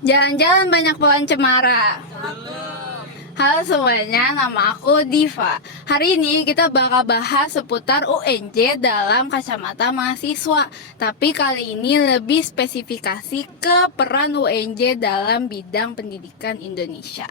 Jalan-jalan banyak pohon cemara. Halo semuanya, nama aku Diva. Hari ini kita bakal bahas seputar UNJ dalam kacamata mahasiswa. Tapi kali ini lebih spesifikasi ke peran UNJ dalam bidang pendidikan Indonesia.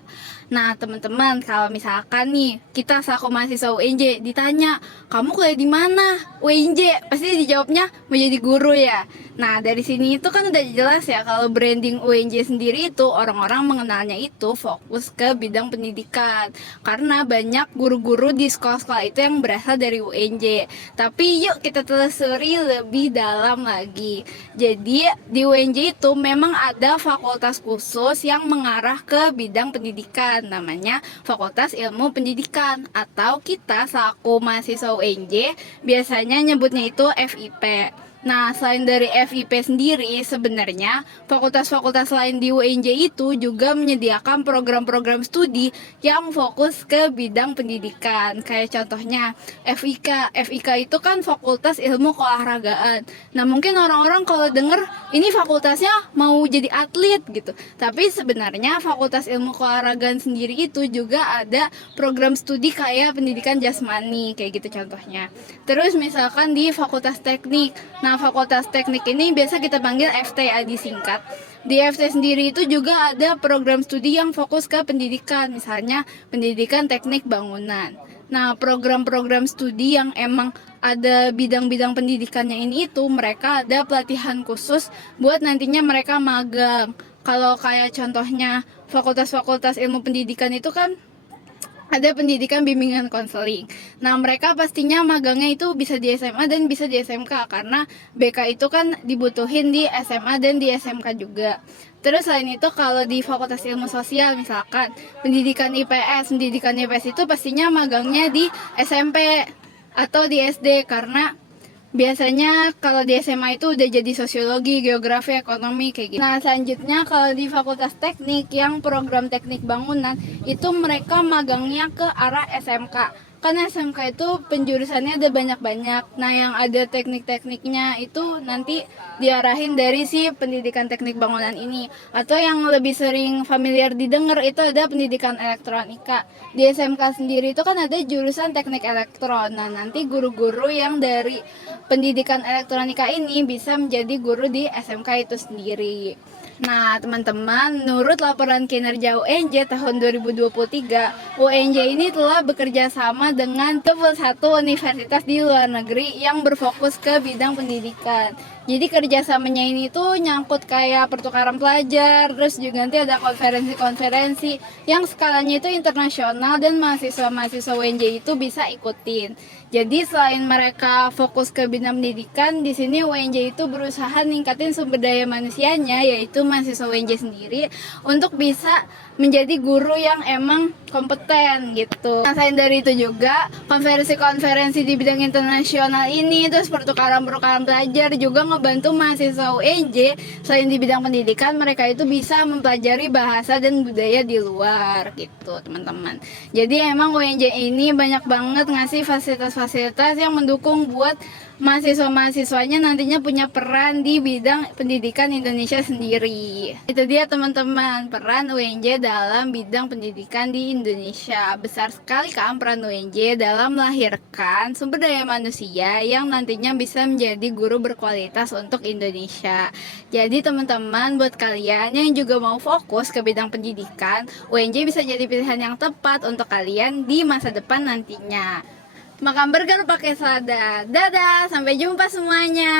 Nah teman-teman, kalau misalkan nih kita selaku mahasiswa UNJ ditanya, kamu kuliah di mana? UNJ, pasti dijawabnya mau jadi guru ya. Nah dari sini itu kan udah jelas ya kalau branding UNJ sendiri itu orang-orang mengenalnya itu fokus ke bidang pendidikan karena banyak guru-guru di sekolah-sekolah itu yang berasal dari UNJ. Tapi yuk kita telusuri lebih dalam lagi. Jadi di UNJ itu memang ada fakultas khusus yang mengarah ke bidang pendidikan, namanya Fakultas Ilmu Pendidikan, atau kita selaku mahasiswa UNJ biasanya nyebutnya itu FIP. Nah, selain dari FIP sendiri, sebenarnya fakultas-fakultas lain di UNJ itu juga menyediakan program-program studi yang fokus ke bidang pendidikan. Kayak contohnya FIK. FIK itu kan Fakultas Ilmu Keolahragaan. Nah, mungkin orang-orang kalau denger ini fakultasnya mau jadi atlet gitu. Tapi sebenarnya Fakultas Ilmu Keolahragaan sendiri itu juga ada program studi kayak pendidikan jasmani, kayak gitu contohnya. Terus misalkan di Fakultas Teknik. Nah, Fakultas Teknik ini biasa kita panggil FT disingkat. Di FT sendiri itu juga ada program studi yang fokus ke pendidikan, misalnya pendidikan teknik bangunan. Nah, program-program studi yang emang ada bidang-bidang pendidikannya ini itu mereka ada pelatihan khusus buat nantinya mereka magang. Kalau kayak contohnya fakultas-fakultas ilmu pendidikan itu kan ada pendidikan bimbingan konseling. Nah, mereka pastinya magangnya itu bisa di SMA dan bisa di SMK karena BK itu kan dibutuhin di SMA dan di SMK juga. Terus selain itu kalau di Fakultas Ilmu Sosial misalkan pendidikan IPS itu pastinya magangnya di SMP atau di SD karena biasanya kalau di SMA itu udah jadi sosiologi, geografi, ekonomi kayak gitu. Nah, selanjutnya kalau di Fakultas Teknik yang program teknik bangunan itu mereka magangnya ke arah SMK. Karena SMK itu penjurusannya ada banyak-banyak. Nah, yang ada teknik-tekniknya itu nanti diarahin dari si pendidikan teknik bangunan ini. Atau yang lebih sering familiar didengar itu ada pendidikan elektronika. Di SMK sendiri itu kan ada jurusan teknik elektron. Nah, nanti guru-guru yang dari pendidikan elektronika ini bisa menjadi guru di SMK itu sendiri. Nah, teman-teman, menurut laporan kinerja UNJ tahun 2023, UNJ ini telah bekerja sama dengan 21 universitas di luar negeri yang berfokus ke bidang pendidikan. Jadi kerjasamanya ini tuh nyangkut kayak pertukaran pelajar, terus juga nanti ada konferensi-konferensi yang skalanya itu internasional dan mahasiswa-mahasiswa UNJ itu bisa ikutin. Jadi selain mereka fokus ke bidang pendidikan, di sini UNJ itu berusaha ningkatin sumber daya manusianya, yaitu mahasiswa UNJ sendiri, untuk bisa menjadi guru yang emang kompeten gitu. Nah, selain dari itu juga konferensi-konferensi di bidang internasional ini, terus pertukaran-pertukaran pelajar juga ngebantu mahasiswa UNJ selain di bidang pendidikan, mereka itu bisa mempelajari bahasa dan budaya di luar gitu, teman-teman. Jadi emang UNJ ini banyak banget ngasih fasilitas-fasilitas yang mendukung buat mahasiswa-mahasiswanya nantinya punya peran di bidang pendidikan Indonesia sendiri. Itu dia teman-teman, peran UNJ dalam bidang pendidikan di Indonesia. Besar sekali kan peran UNJ dalam melahirkan sumber daya manusia yang nantinya bisa menjadi guru berkualitas untuk Indonesia. Jadi teman-teman, buat kalian yang juga mau fokus ke bidang pendidikan, UNJ bisa jadi pilihan yang tepat untuk kalian di masa depan nantinya. Makan burger pakai selada. Dadah, sampai jumpa semuanya.